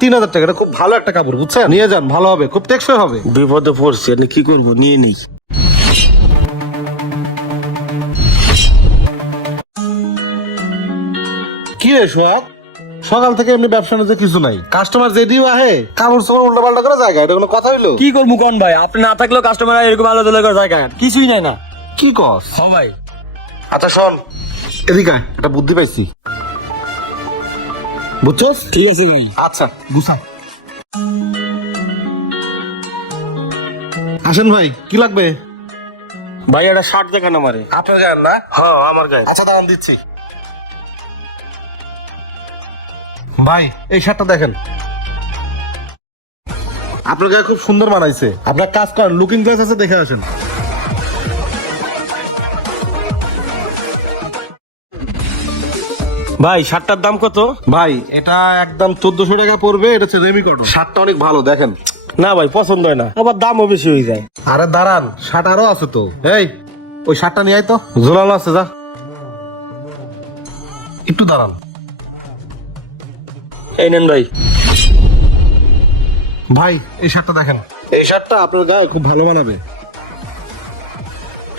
৩,০০০ টাকা, এটা খুব ভালো একটা কাপড়, বুঝছেন? নিয়ে যান, ভালো হবে, খুব টেকসই হবে। বিপদে পড়ছি, কি করবো, নিয়ে নেই। কি রে সোহাগ, সকাল থেকে এমনি ব্যবসা নিতে কিছু নাই, কাস্টমার যেদিও আহে কাপড় সাপড় উল্টা পাল্টা করে জায়গা, এটা কোনো কথা হইলো? কি করবো কোন ভাই, আপনি না থাকলেও কাস্টমার এরকম আলাদা আলাদা করে জায়গা কিছুই নাই না। কি কস? হ্যাঁ ভাই। আচ্ছা শোন, এদিকে আয়, একটা বুদ্ধি পাইছি, বুঝছস? ঠিক আছে ভাই। আচ্ছা গুছা। আসেন ভাই, কি লাগবে? ভাই একটা শার্ট দেখান আমারে। আপনার গায়ের না? হ্যাঁ আমার গায়ে। আচ্ছা দাম দিচ্ছি। ভাই এই শার্টটা দেখেন, আপনার গায়ে খুব সুন্দর মানাইছে। আপনার কাজ করেন, লুকিং গ্লাস আছে, দেখে আসেন। ভাই শার্টটার দাম কত? ভাই এটা একদম 1400 টাকা পড়বে, এটা হচ্ছে রেমি কটন, শার্টটা অনেক ভালো, দেখেন। না ভাই পছন্দ হয় না, আবার দামও বেশি হয়ে যায়। আরে দাঁড়ান, শার্ট আরো আছে তো। এই ওই শার্টটা নিয়ে আয় তো, ঝোলানো আছে, যা একটু দাঁড়ান। এই নেন ভাই। ভাই এই শার্টটা দেখেন, এই শার্টটা আপনার গায়ে খুব ভালো মানাবে।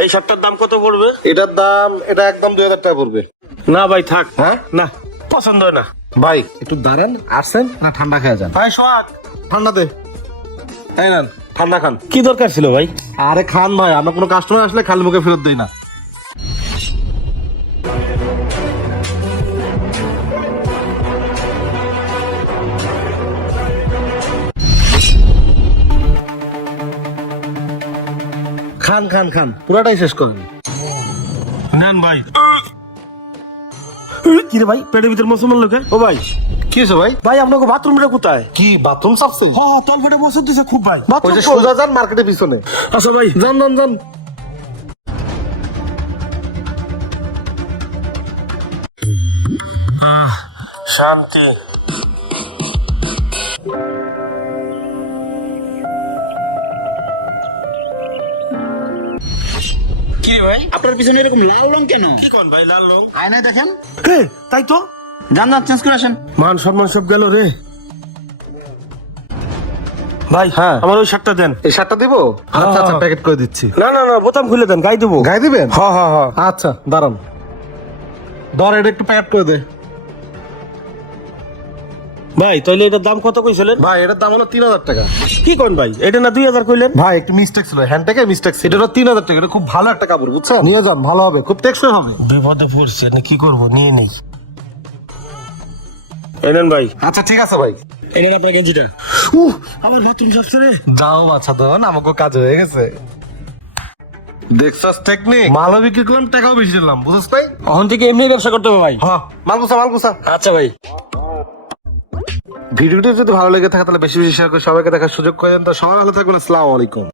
এই শার্টটার দাম কত পড়বে? এটার দাম, এটা একদম 2000 টাকা পড়বে। না ভাই থাক। হ্যাঁ না পছন্দ হয় না। ভাই একটু দাঁড়ান, আসছেন না ঠান্ডা খেয়ে যান। ভাই সোহাগ, ঠান্ডা দে, তাই না, ঠান্ডা খান। কি দরকার ছিল ভাই? আরে খান ভাই, আমরা কোনো কাস্টমার আসলে খালি মুখে ফেরত দেই না। খান খান খান, পুরাটাই শেষ করবি। নেন ভাই। কি রে ভাই, পেটের ভিতর মুসলমান লোকে। ও ভাই কি হয়েছে ভাই? ভাই আপনাকে বাথরুমটা কোথায়? কি বাথরুম চাপছে? হ্যাঁ তল ফেটে বসে দিছে খুব ভাই। ওই যে সোজা যান, মার্কেটের পিছনে। আচ্ছা ভাই। যান যান যান। শান্তি। কি রে ভাই, আপনার পিছনে এরকম লাল রং কেন? কি কোন ভাই, লাল রং? আয়নায় দেখেন। হে তাই তো, যান যান, চেঞ্জ করে আসেন। মান সম্মান সব গেল রে। ভাই হ্যাঁ। আমার ওই শার্টটা দেন। এই শার্টটা দিব? আচ্ছা আচ্ছা, প্যাকেট করে দিচ্ছি। না না না, বোতাম খুলে দেন, গায়ে দেবো। গায়ে দিবেন? হ্যাঁ হ্যাঁ হ্যাঁ। আচ্ছা দাঁড়ান, ধর এটা একটু প্যাকেট করে দে। ভাই তাইলে এটার দাম কত কইছিলেন? ভাই এটার দাম হলো 3000 টাকা। কি কোন ভাই, এটা না 2000 কইলেন? ভাই একটু মিস্টেক ছিল, হ্যান্ডটেকে মিস্টেক ছিল। এটা হলো 3000 টাকা, এটা খুব ভালো একটা কাপড়, বুঝছেন? নিয়ে যান, ভালো হবে, খুব টেকসই হবে। বিপদে পড়ছে, কি করব, নিয়ে নেই। এনেন ভাই। আচ্ছা ঠিক আছে ভাই। এনেন আপনার গেঞ্জিটা। আমার বাথরুম সাফছে রে। যাও বাচ্চা, ধন আমাকে কাজ হয়ে গেছে। দেখছস টেকনিক, মালও বিক্রি করলাম, টাকাও বেশি দিলাম, বুঝছস তাই? এখন থেকে এমনি ব্যবসা করতে হবে ভাই। হ্যাঁ, মালগুসা মালগুসা। আচ্ছা ভাই। ভিডিওটি যদি ভালো লেগে থাকে তাহলে বেশি বেশি শেয়ার করে সবাইকে দেখার সুযোগ করে দেন। তো সবাই ভালো থাকবেন, আসসালামু আলাইকুম।